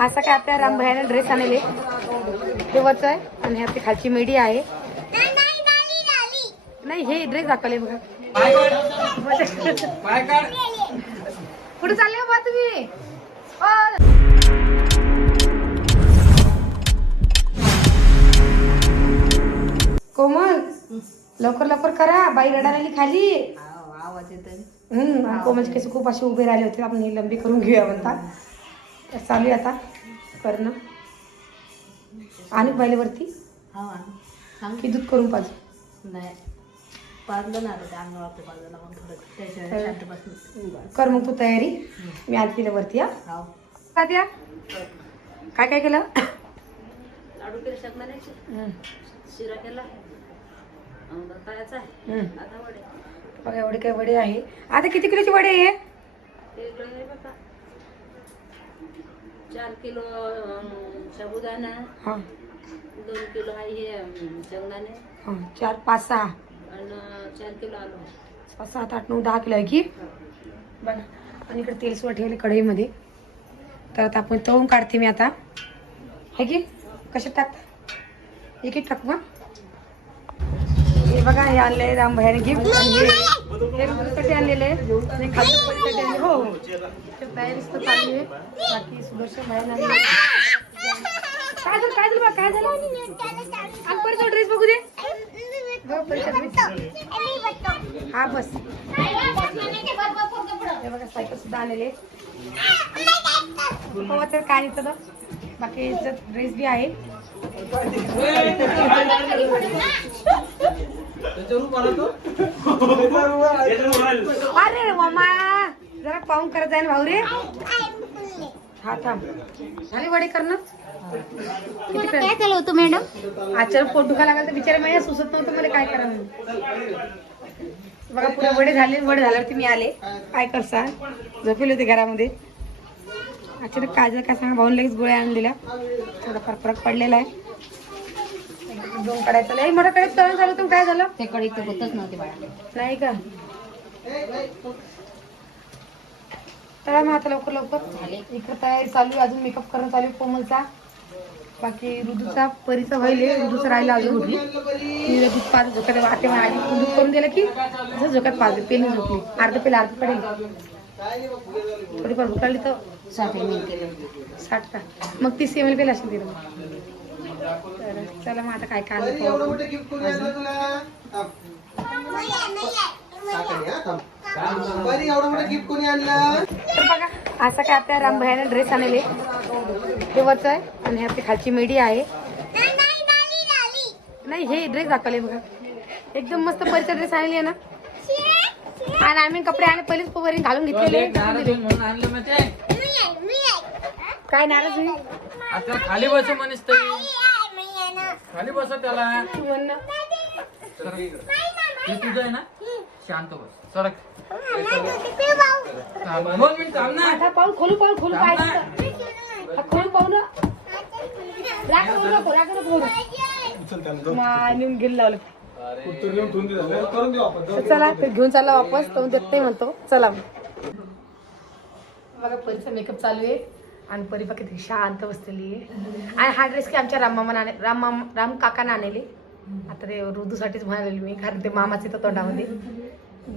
असा काय आपल्या रामभयाने ड्रेस आणले तेव्हाच आहे आणि आपली खालची मेडी आहे. नाही हे ड्रेस दाखवले बघा. कुठे चालले बा तुम्ही? कोमल लवकर लवकर करा, बाई रडायला खाली. आवाज येतोय. कोमलचे केस खूप असे उभे राहिले होते, आपण ही लंबी करून घेऊया म्हणता. चालू आहे आता करणं. आणि पहिल्यावरती की दूध करून पाहिजे नाही पाजलं ना आता अंग वापरे पाजलं मग थोडं त्याच्या शांतपासून कर मग तू तयारी. मी आज तिला वरती या का द्या. काय काय केलं? लाडू केले शेंगदाण्याचे, शिरा केला, आता वडे. बघा एवढे काय वडे आहे. आता किती किलोची वडे आहे? 4 किलो साबुदाणा, 2 किलो आहे हे शेंगदाणे, 4, 5, 6 आणि 4 किलो आलू, 6, 7, 8, 9, 10 किलो आहे की. बघा आणि इकडे तेल सुद्धा ठेवले कढईमध्ये. तर आता आपण तळून काढते मी आता. आहे की कशात टाकता? एक एक टाकू का? हे बघा हे आणले रामभयाने गिफ्ट. हे कसे आणलेले आहे खालचं परीसाठी आणले. हो हो तयारी चालू आहे. बाकी सुदर्शन बाहेर आणले. काय झालं काय झालं बा काय झालं? आजपर्यंत ड्रेस बघू दे. हा बस. हे बघा सायकल सुद्धा आणलेले. हो तर काय नाही तर बाकी ड्रेस बी आहे. अरे मामा जरा पाहून करत जाय ना भाऊ रे. हा थांब झाली वडे करणं. काय केलं होतं मॅडम? आचार पोट दुखा लागला तर बिचारा माझ्या सुचत नव्हतं मला काय करावं. बघा पुढे वडे झाल्यावरती मी आले. काय करसा झोपेले होते घरामध्ये. अचानक काजल काय सांगा भाऊन लगेच गोळ्या आणलेल्या. थोडाफार फरक पडलेला आहे. दोन कडायचं नाही मोठं कढईत तळण झालं होतं. काय झालं ते कढईत होतच नव्हते बाळा. नाही का? तळा मग आता लवकर लवकर. इकडे तयारी चालू आहे. अजून मेकअप करणं चालू आहे कोमलचा. बाकी ऋतूचा परीचा व्हायले. ऋतूचा राहिला अजून उठली. दूध पाच झोक्यात वाटे आधी दूध करून दिलं की असं झोक्यात पाच पेन झोपली. अर्ध पडेल थोडीफार भूक लागली तर 60 ml केलं. 60 का? मग 30 ml पेला असेल तिला. तर चला मग आता काय काय बघा असं काय आपल्या रामभयाने ड्रेस आणले तेव्हाच आहे आणि हे आपली खालची मेडी आहे. नाही हे ड्रेस दाखवले बघा. एकदम मस्त परीचा ड्रेस आणली आहे ना. आणि आम्ही कपडे आणि पहिलेच पोवरी घालून घेतलेले. काय नाराज नाही आता खाली बस म्हणस खाली बस त्याला हे तुझं आहे ना. शांत बस सरक. 2 मिनिट थांब ना. आता पाऊल खोलू पाहिजे. खोलू पाहू ना. नेऊन गेलं लावलं. चला घेऊन चालला वापस. तो देत नाही म्हणतो. चला बघा परीचा मेकअप चालू आहे आणि परी बघा किती शांत बसलेली आहे. आणि हा ड्रेस की आमच्या राम काकाने आणले. आता ते ऋतूसाठीच म्हणालेली मी कारण ते मामाचे तर तोंडामध्ये.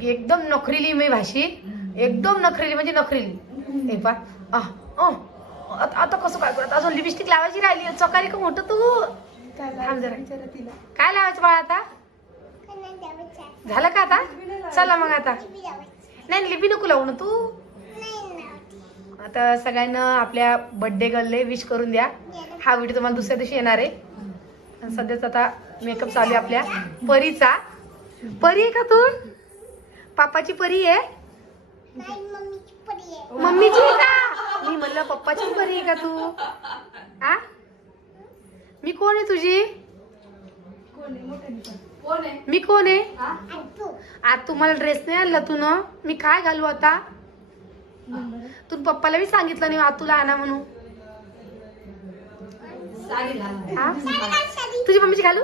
एकदम नखरीली मी भाषी. एकदम नखरीली म्हणजे नखरीली. हे पा आता कसं काय करत? अजून लिपस्टिक लावायची राहिली. चकारी का मोठं तू थांब जरा. काय लावायचं बाळा आता? झालं का आता? चला मग आता. नाही लिपी नको लावू ना तू. आता सगळ्यांना आपल्या बर्थडे गर्लले विश करून द्या. हा व्हिडिओ तुम्हाला दुसऱ्या दिवशी येणार आहे. सध्याच आता मेकअप चालू आहे आपल्या परीचा. परी आहे का तू? पापाची परी आहे? मम्मीची आहे का? मी म्हणलं पप्पाची परी आहे का तू? आ मी कोण आहे तुझी? मी कोण आहे? आज तुम्हाला ड्रेस नाही आणला तू ना. मी काय घालू आता? तू पप्पाला बी सांगितलं नाही आतूला आणा म्हणून. तुझी मम्मीची घालू?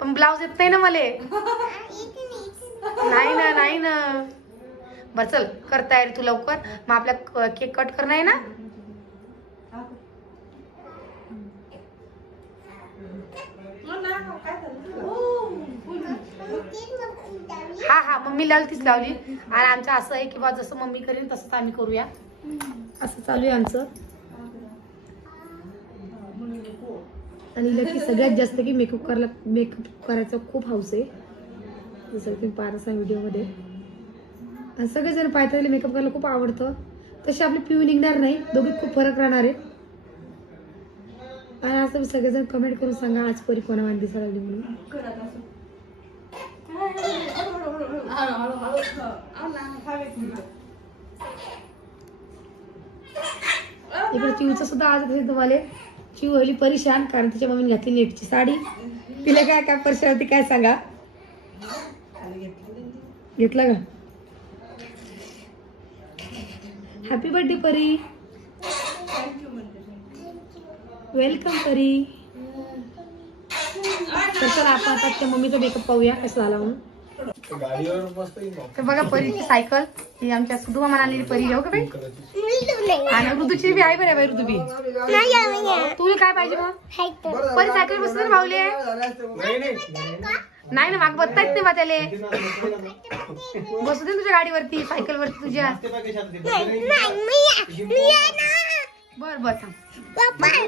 पण ब्लाऊज येत नाही ना मला. नाही ना बरं चल कर तयारी तू लवकर. मग आपल्या केक कट करणं आहे ना. हा हा मम्मी तीच लावली. आणि आमचं असं आहे की बा जसं मम्मी करेल तसंच आम्ही करूया. असं चालू आहे आमचं. आणि हिला की सगळ्यात जास्त की मेकअप करायचा खूप हौस आहे. जसं तुम्ही पाहत असाल व्हिडिओमध्ये. आणि सगळेजण पाहता मेकअप करायला खूप आवडतं. तशी आपली पिऊ निघणार नाही. दोघी खूप फरक राहणार आहे. आणि असं सगळेजण कमेंट करून सांगा आज परी कोणा वाणी दिसायला लागली म्हणून. इकडे चिवचं सुद्धा आज असेल तुम्हाला. चिव होली परेशान कारण तिच्या मम्मीने घातली नेटची साडी. तिला काय काय परेशान होती काय सांगा. घेतला का. हॅपी बर्थडे परी. वेलकम परी. तर चला आपण आता त्या मम्मीचा मेकअप पाहूया कसं झाला म्हणून. तर बघा परीची सायकल ही आमच्या सुधू मामाने आणलेली परी घेऊ का बाई. आणि ऋतूची बी आहे बरं बाई. ऋतू बी तुला काय पाहिजे मग परी सायकल बसली ना भाऊले. नाही ना माग बसता येत नाही बा त्याले. बसू दे तुझ्या गाडीवरती सायकल वरती तुझ्या. बर बर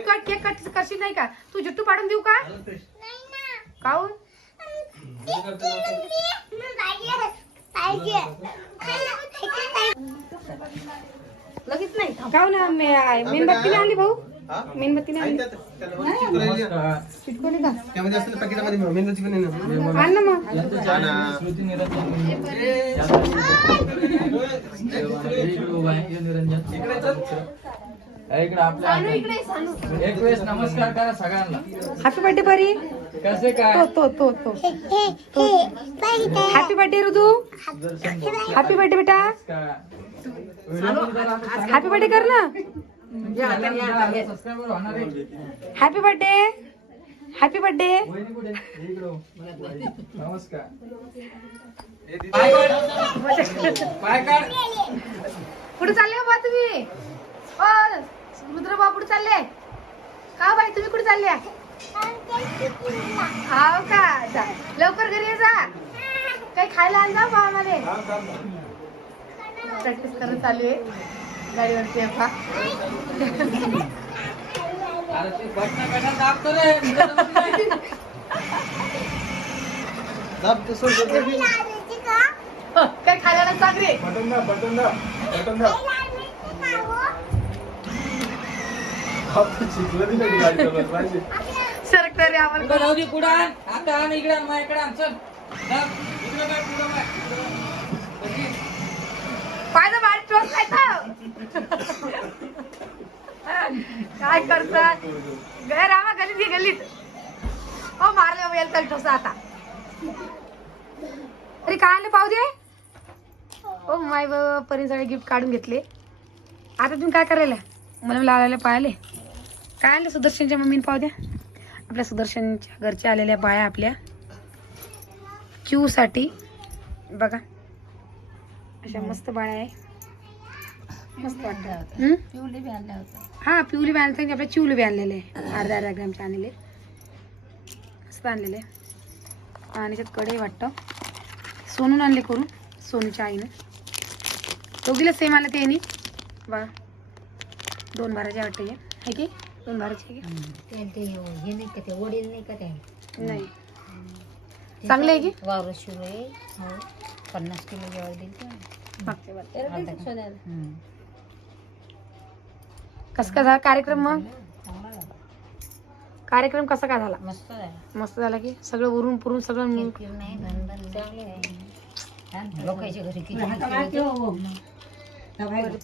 कट केक कट करशील नाही का. तू जुट्टू पाडून देऊ का. काऊन लगेच नाही काऊन मेणबत्तीने आणली भाऊ. मेणबत्तीने आणली चिटकवली का आण ना मग. एक वेळेस नमस्कार करा सगळ्यांना. हॅपी बर्थडे परी. कसे काय तो हॅपी बर्थडे ऋतू. हॅपी बर्थडे बेटा. हॅपी बर्थडे कर ना. Happy birthday. Happy birthday. नमस्कार. कुठे चालले हो बा तुम्ही. रुद्र बा कुठे चालले का बाई. तुम्ही कुठे चालले हाव का. जा लवकर घरी ये जा. काही खायला आण जा बा आम्हाला. प्रॅक्टिस करणं चालू आहे गाडीवरती. काय खायला सांग रे. सरकारी आम्हाला पुढे आता इकडे माझ्याकडे चल. पाहिजे बाहेर टोच काय करतात घर आम्हा गलीत गलीत. हो मारले बाबा याला ठोसा आता. अरे काय आणले पाहू दे. हो माय बाबा परी सगळे गिफ्ट काढून घेतले. आता तुम्ही काय करायला मला लावायला पाहिले. काय आणलं सुदर्शनच्या मम्मीने पाहू द्या. आपल्या सुदर्शनच्या घरच्या आलेल्या बाया आपल्या चिऊ साठी बघा अशा मस्त बाळ्या आहे. मस्त वाटतं. पिवले बी आणल्या होत्या. हा पिवली बी आणले आपल्या चिवले बी आणलेले आहे. अर्धा ग्रामचे आणलेले मस्त आणलेले. आणि त्याच्यात कढई वाटतं सोनून आणले करून सोनूच्या आईनं. दोघीला सेम आलं ते बा 2 बाराचे वाटते आहे की 2 बाराचे हे नाही का ते वडील नाही का ते नाही चांगले आहे की वावर शिव आहे. 50 किलो जेवढ दिल. कसं काय झाला कार्यक्रम. मग कार्यक्रम कसा काय झाला. मस्त झाला. मस्त झाला की सगळं उरून पुरून सगळं नाही चांगले आहे. लोकांच्या घरी किती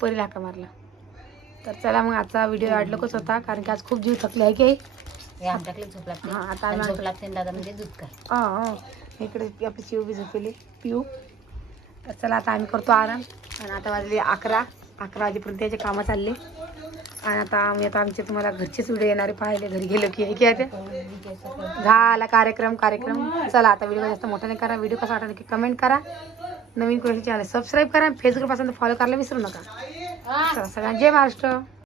परीला हाका मारला. तर चला मग आजचा व्हिडिओ वाढलंच होता कारण की आज खूप जीव थकले आहे की आमच्याकडे झोप लागते. हा आता झोप लागते दादा म्हणजे दूध कर. हा इकडे आपली चिव बी झोपली पिऊ. तर चला आता आम्ही करतो आराम. आणि आता वाजले 11 वाजेपर्यंत याचे कामं चालले. आणि आता आमचे तुम्हाला घरचेच व्हिडिओ येणारे पाहिले घरी गेलो की हे की आहे झाला कार्यक्रम. चला आता व्हिडिओ जास्त मोठा नाही करा. व्हिडिओ कसा वाटला की कमेंट करा. नवीन कोणी चॅनल सबस्क्राईब करा, फेसबुक पासून फॉलो करायला विसरू नका. चला सगळ्यांना जय महाराष्ट्र.